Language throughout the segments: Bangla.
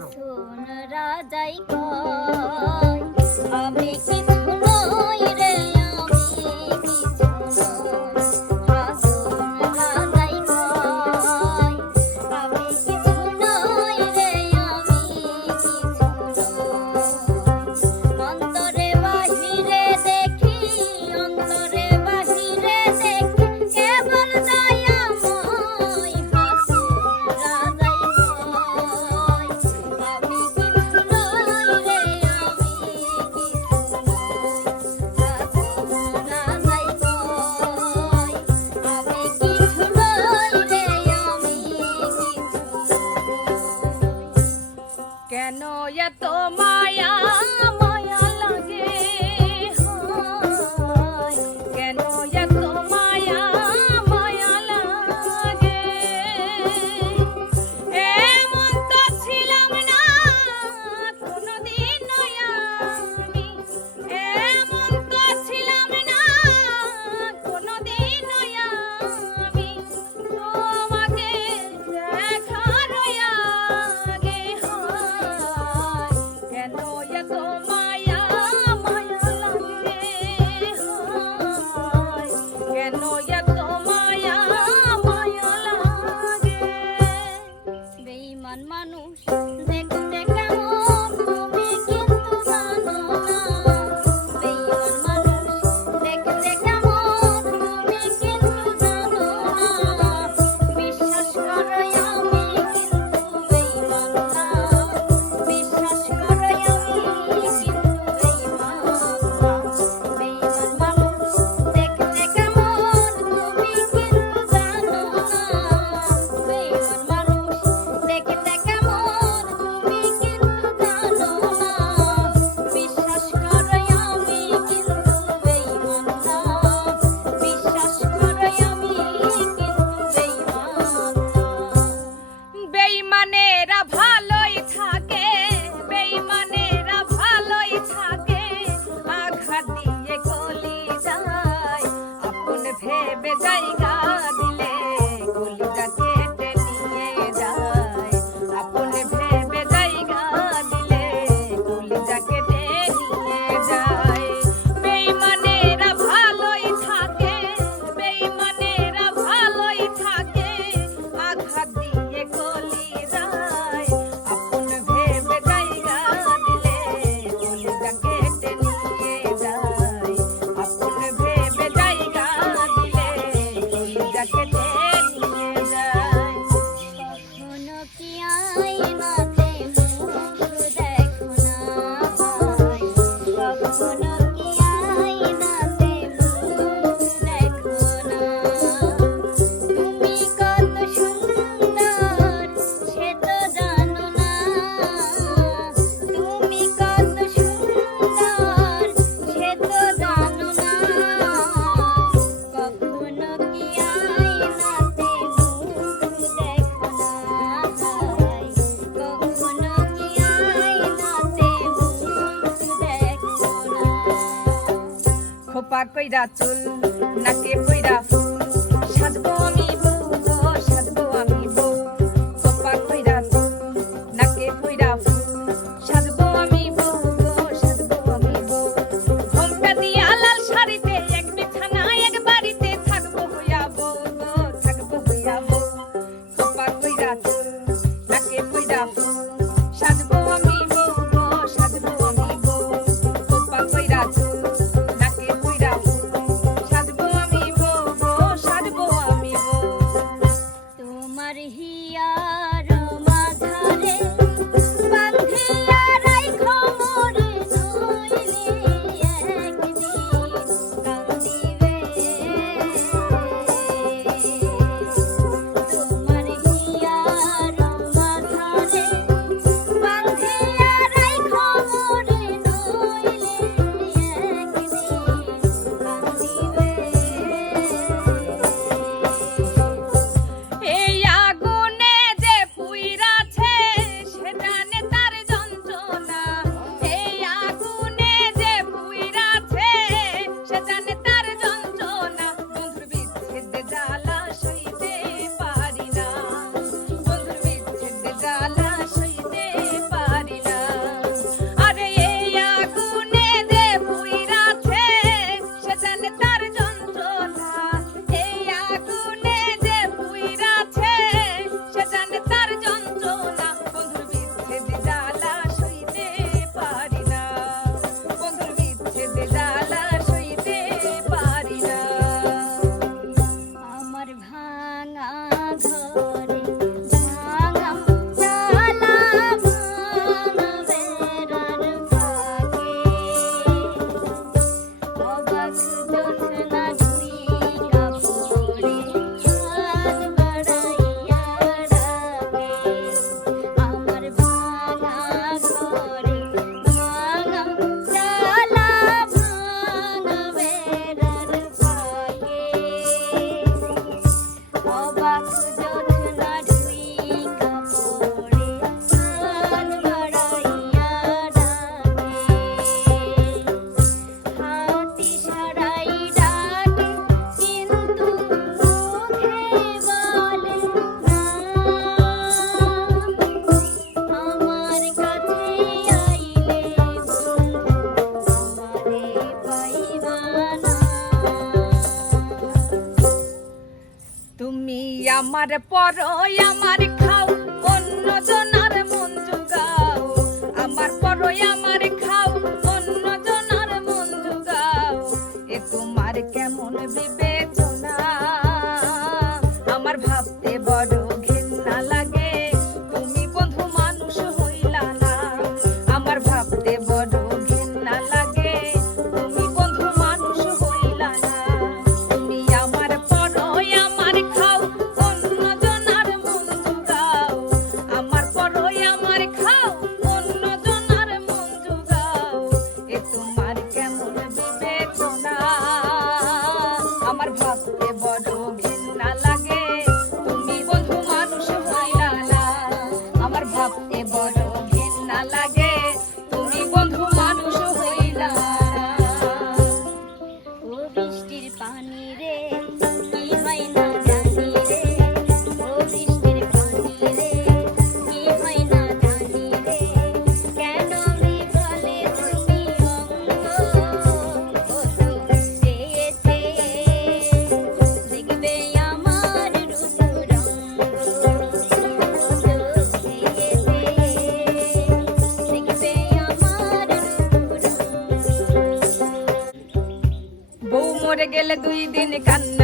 হাসুন রাজাই কয় আমি কিছু again. কইরা চুল নাকে তুমি আমার পর আমার খাও অন্য জনার মন জুগাও। আমার পর আমার খাও অন্য জনার মন জুগাও। এ তোমার কেমন বিবেচনা? দুই দিন কান্না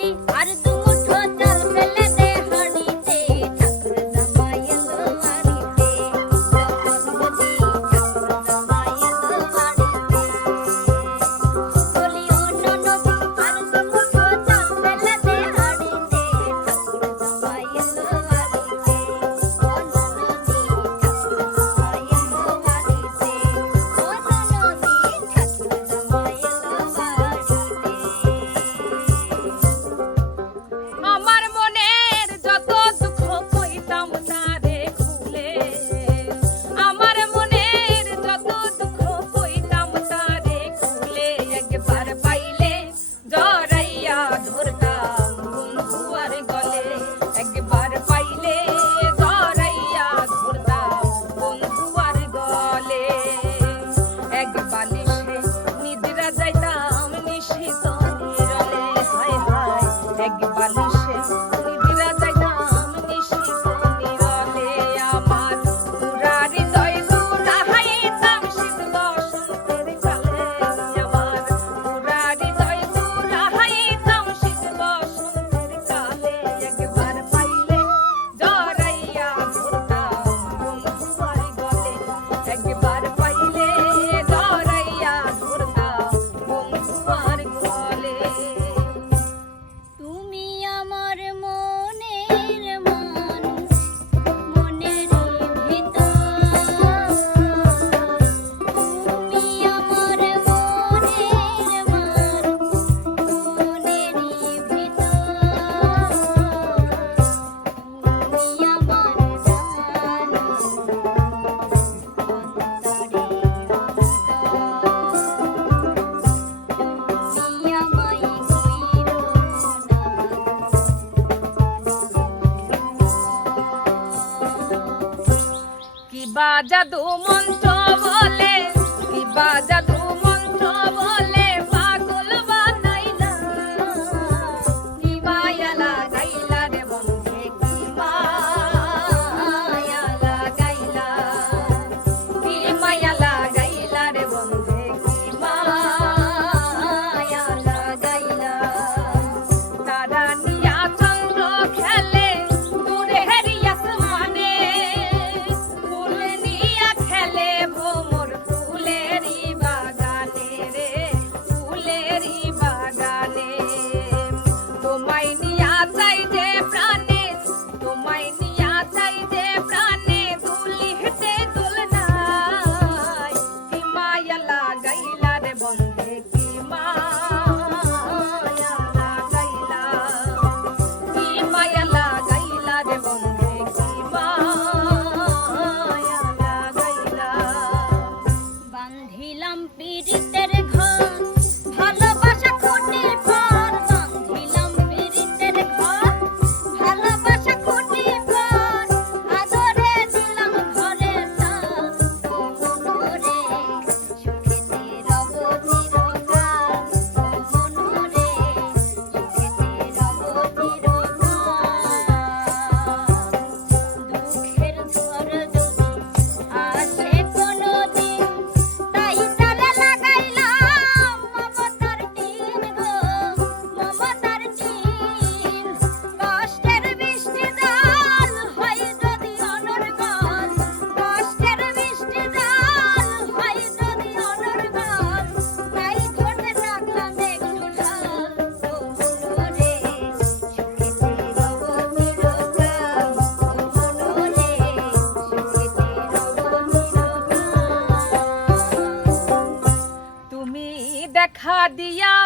I don't the Dia.